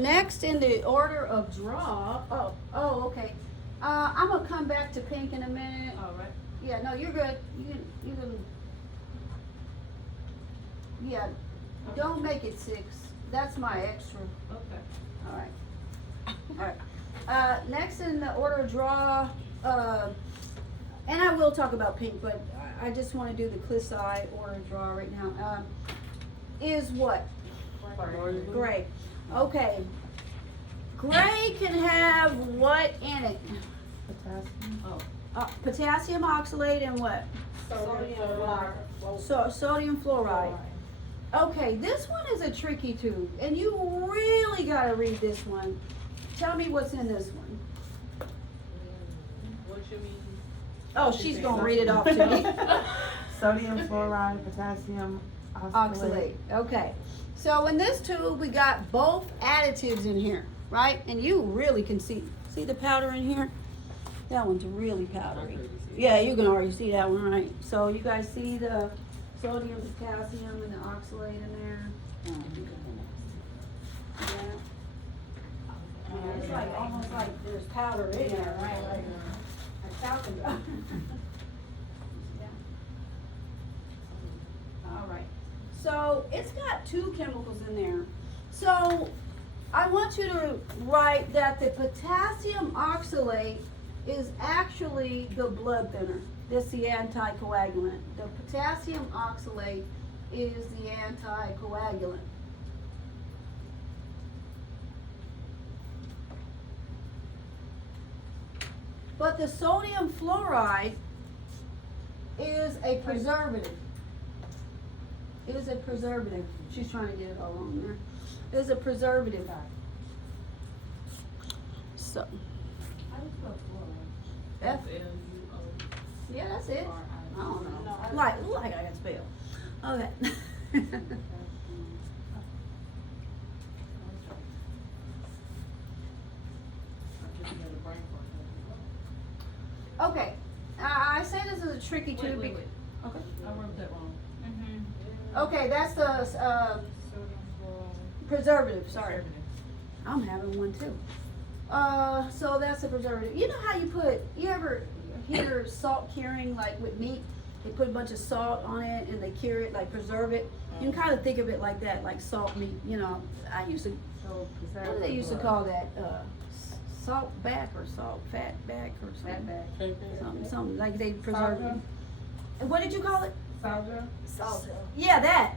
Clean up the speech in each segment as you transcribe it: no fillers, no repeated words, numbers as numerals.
Next in the order of draw, okay. I'm gonna come back to pink in a minute. All right. Yeah, no, you're good. You can, yeah, don't make it 6. That's my extra. Okay. All right. All right. Next in the order of draw, and I will talk about pink, but I just want to do the Clisai order of draw right now. Is what? Gray. Okay. Gray can have what in it? Potassium oxalate and what? Sodium fluoride. Okay, this one is a tricky tube, and you really gotta read this one. Tell me what's in this one. What you mean? Oh, she's gonna read it off to me. Sodium fluoride, potassium Oxalate. Okay. So in this tube, we got both additives in here, right? And you really can see the powder in here? That one's really powdery. Yeah, you can already see that one, right? So you guys see the sodium, potassium, and the oxalate in there? Yeah. Yeah, it's like, almost like there's powder in there, right? Like talcum. Yeah. All right. So it's got 2 chemicals in there. So I want you to write that the potassium oxalate is actually the blood thinner. This is the anticoagulant. The potassium oxalate is the anticoagulant. But the sodium fluoride is a preservative. It is a preservative. She's trying to get it all on there. It is a preservative. So, F. F-L-U-O. Yeah, that's it. I don't know. Like I got spell. Okay. Okay. I say this is a tricky tube. Wait. Okay. I wrote that wrong. Okay, that's the preservative. Sorry. I'm having one too. So that's a preservative. You know how you ever hear salt curing, like with meat? They put a bunch of salt on it and they cure it, like preserve it. You can kind of think of it like that, like salt meat. You know, I used to, what do they used to call that? Salt back or salt fat back or something. Something like they preserve it. And what did you call it? Salt. Yeah, that.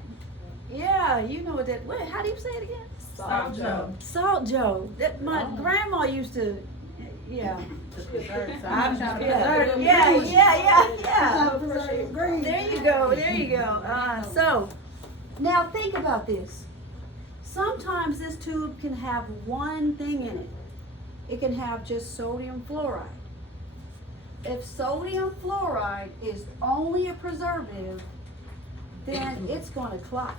Yeah, you know what that. How do you say it again? Salt Joe. Salt Joe. That my grandma used to. Yeah. Yeah. There you go. So now think about this. Sometimes this tube can have one thing in it. It can have just sodium fluoride. If sodium fluoride is only a preservative, then it's going to clot.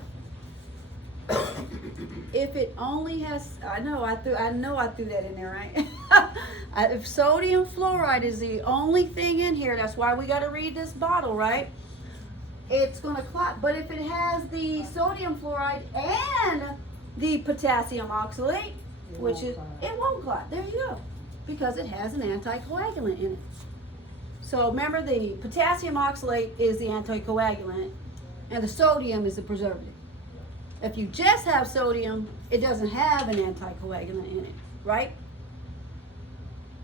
If it only has, I know I threw that in there, right? If sodium fluoride is the only thing in here, that's why we got to read this bottle, right? It's going to clot. But if it has the sodium fluoride and the potassium oxalate, it won't clot. There you go, because it has an anticoagulant in it. So remember, the potassium oxalate is the anticoagulant, and the sodium is the preservative. If you just have sodium, it doesn't have an anticoagulant in it, right?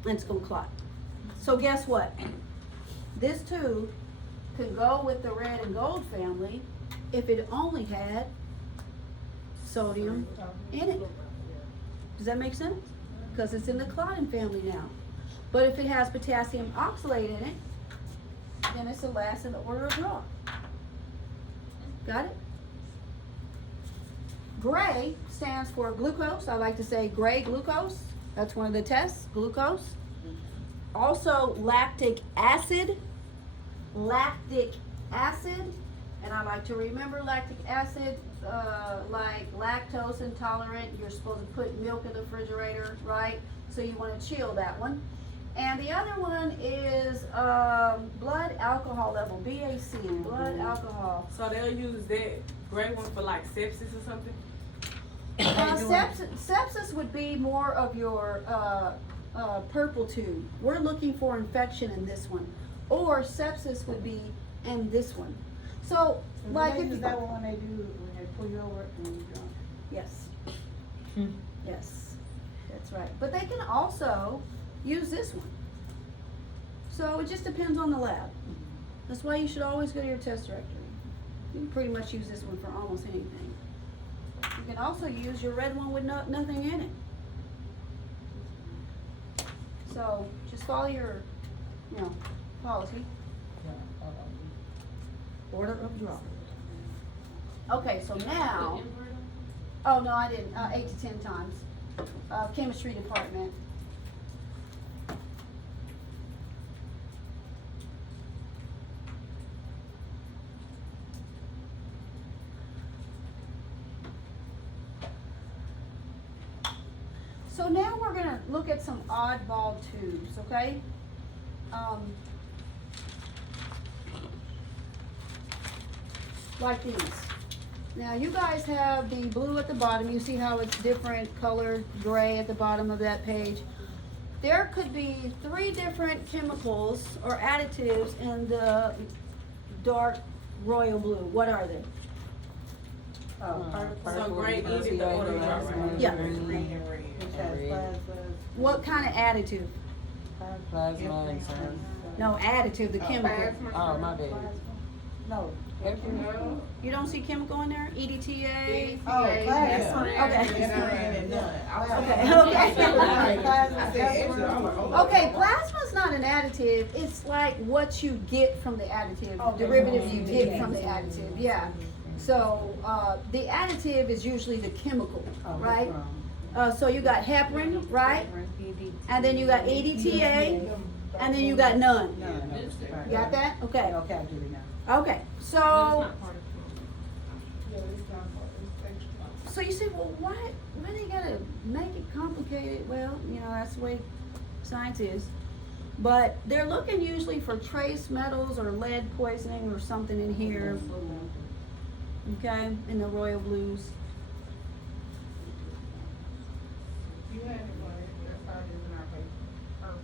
And it's going to clot. So guess what? This tube could go with the red and gold family if it only had sodium in it. Does that make sense? Because it's in the clotting family now. But if it has potassium oxalate in it, then it's the last in the order of draw. Got it? Gray stands for glucose. I like to say gray glucose. That's one of the tests, glucose. Also lactic acid. Lactic acid. And I like to remember lactic acid, like lactose intolerant. You're supposed to put milk in the refrigerator, right? So you want to chill that one. And the other one is blood alcohol level, BAC, blood alcohol. So they'll use that gray one for like sepsis or something? Sepsis would be more of your purple tube. We're looking for infection in this one, or sepsis would be in this one. So, like if Is you, that one when they pull you over and you drunk? yes, yes, that's right. But they can also use this one. So it just depends on the lab. That's why you should always go to your test directory. You can pretty much use this one for almost anything. You can also use your red one with nothing in it. So just follow your, policy. Order of drop. Okay, so now, oh no, I didn't, 8 to 10 times. Chemistry department. So now we're gonna look at some oddball tubes, okay? Like these. Now you guys have the blue at the bottom. You see how it's different colored gray at the bottom of that page. There could be 3 different chemicals or additives in the dark royal blue. What are they? So gray easy to order drop, right? Yeah. Red. What kind of additive? Plasma and sun. No, additive, the chemical. Oh, my bad. No. You don't see chemical in there? EDTA? Oh, Okay. Okay. Okay, plasma's not an additive, it's like what you get from the additive, derivative you get from the additive, yeah. So, the additive is usually the chemical, right? So you got heparin, right? And then you got EDTA, and then you got none. You got that? Okay. Okay, I do it now. Okay, so, so you say, well, why they gotta make it complicated? Well, that's the way science is. But they're looking usually for trace metals or lead poisoning or something in here. Okay, in the royal blues. You had it right. That's how it is in our paper.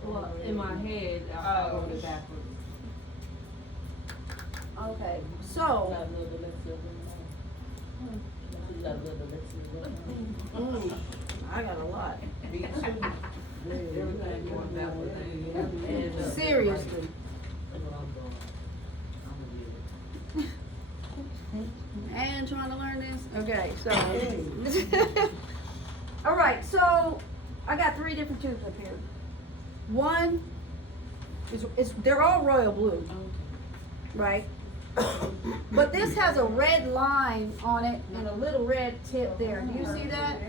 Well, in my head, I wrote it backwards. Okay, so, I got a lot. Everything going backwards. Seriously. And trying to learn this? Okay, so. All right, so I got 3 different tubes up here. One is they're all royal blue, right? But this has a red line on it and a little red tip there. Do you see that?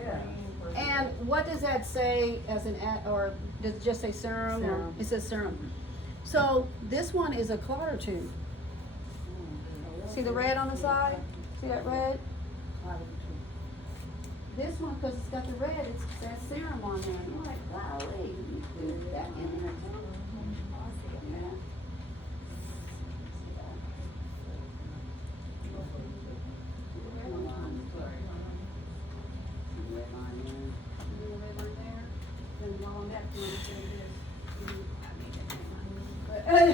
And what does that say as or does it just say serum? Or it says serum. So this one is a clotter tube. See the red on the side? See that red? This one, because it's got the red, it says serum on there. And you're like, golly, you put that in there. Yeah.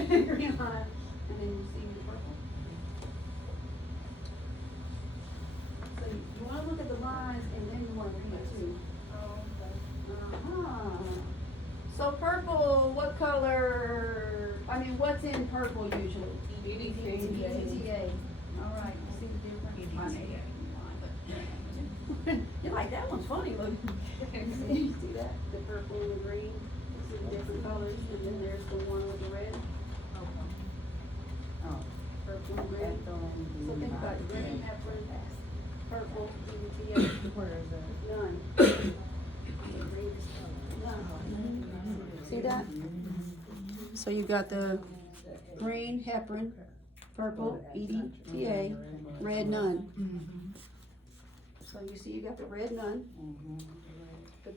Green line, and then you see the purple. So you wanna look at the lines and then you wanna read it too. Uh-huh. So purple, what color, what's in purple usually? EDTA. All right, you see the difference? You like, that one's funny looking. You see that? The purple and the green, you see the different colors, and then there's the one with the red. Purple and green. So think about it, green, heparin, purple, EDTA. Where is that? None. None. See that? So you got the green, heparin, purple, EDTA, red, none. So you see you got the red none. The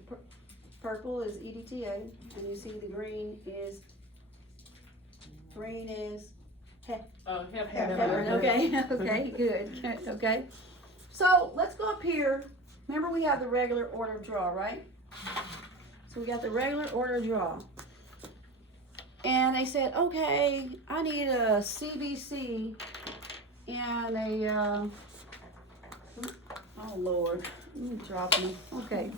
purple is EDTA, and you see the green is heparin. Okay, okay, good, okay. So let's go up here remember we have the regular order draw, right? So we got the regular order draw. And they said, okay, I need a CBC and a, oh Lord, drop me. Okay.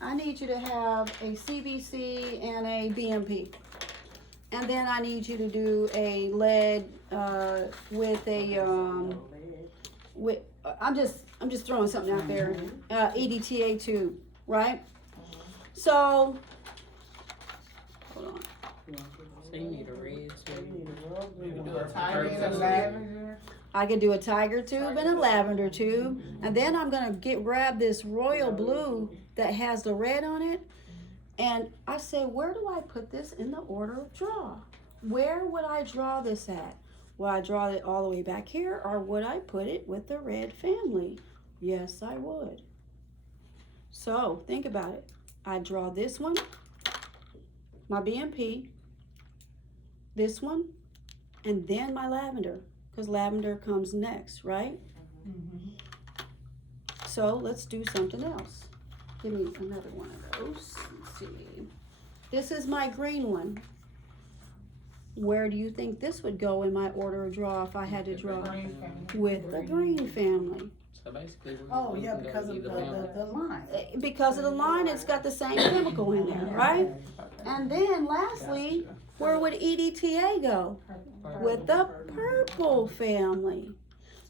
I need you to have a CBC and a BMP. And then I need you to do a lead with a with I'm just throwing something out there. EDTA tube, right? So hold on. So you need a red tube. You can do do a a tiger and a purple. lavender. I could do a tiger tube and a lavender tube, and then I'm gonna grab this royal blue that has the red on it. And I say, where do I put this in the order of draw? Where would I draw this at? Would I draw it all the way back here, or would I put it with the red family? Yes, I would. So think about it. I draw this one, my BMP, this one, and then my lavender, because lavender comes next, right? So let's do something else. Give me another one of those. Let's see. This is my green one. Where do you think this would go in my order of draw if I had to draw? Green family. With the green family. So basically, Oh, we yeah, can go because of either family. the line. Because of the line, it's got the same chemical in there, right? And then lastly, where would EDTA go? With the purple family.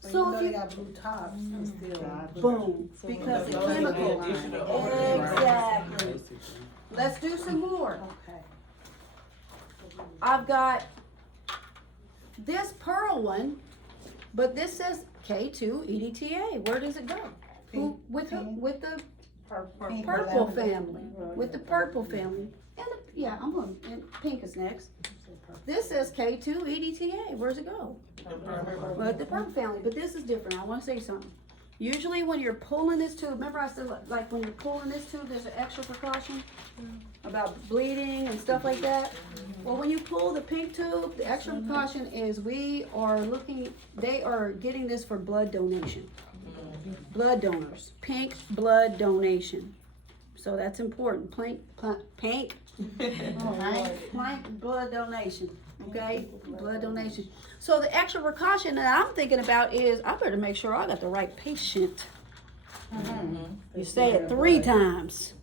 So So even though if they you, got blue tops, it's still. boom, because the chemical. Exactly. Basically. Let's do some more. Okay. I've got this pearl one, but this says K2 EDTA. Where does it go? Who, with the Pink, purple lavender. family, with the purple family. And yeah, I'm going, and pink is next. This says K2 EDTA. Where's it go? With the purple family, but this is different. I want to say something. Usually when you're pulling this tube, remember I said like when you're pulling this tube, there's an extra precaution about bleeding and stuff like that. Well, when you pull the pink tube, the extra precaution is they are getting this for blood donation. Blood donors, pink blood donation. So that's important. Pink blood donation. Okay, blood donation. So the extra precaution that I'm thinking about is I better make sure I got the right patient. You say it 3 times,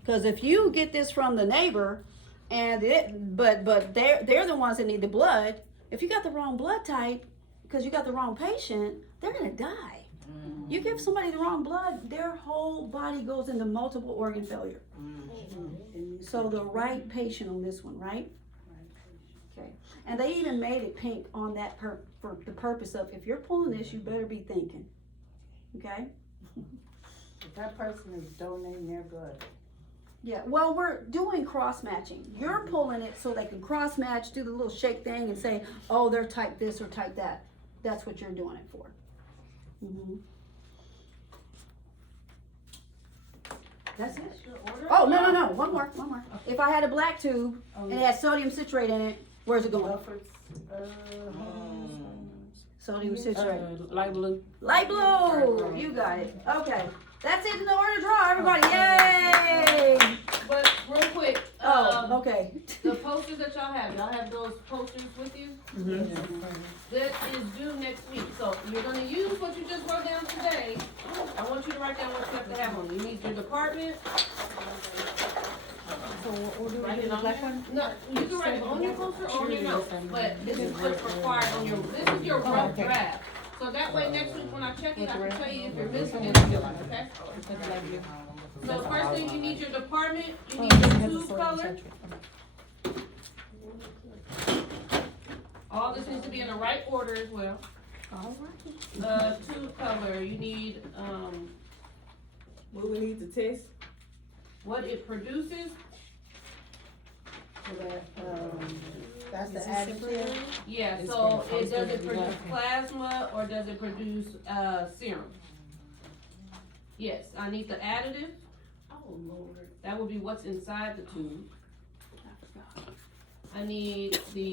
because if you get this from the neighbor, but they're the ones that need the blood. If you got the wrong blood type, because you got the wrong patient, they're gonna die. You give somebody the wrong blood, their whole body goes into multiple organ failure. So the right patient on this one, right? Okay. And they even made it pink on that for the purpose of if you're pulling this, you better be thinking. Okay? If that person is donating their blood. Yeah, well, we're doing cross matching. You're pulling it so they can cross match, do the little shake thing and say, oh, they're type this or type that. That's what you're doing it for. That's it. Oh, no. One more. If I had a black tube and it had sodium citrate in it, where's it going? Sodium citrate. Light blue. Light blue. You got it. Okay. That's it in the order draw, everybody. Yay! But real quick, Oh, okay. the posters that y'all have those posters with you? That is due next week, so you're gonna use what you just wrote down today. I want you to write down what you have to have on. You need your department. Write it on there. No, you can write it on your poster or on your notes, but this is what's required on your, this is your rough draft. So that way next week when I check it, I can tell you if you're missing anything, okay? So first thing, you need your department, you need your tube color. All this needs to be in the right order as well. Tube color, you need, What we need to test? what it produces. That's the additive. Yeah, It's so been it posted does it to produce be- plasma or does it produce serum? Yes, I need the additive. Oh, Lord. That will be what's inside the tube. I need the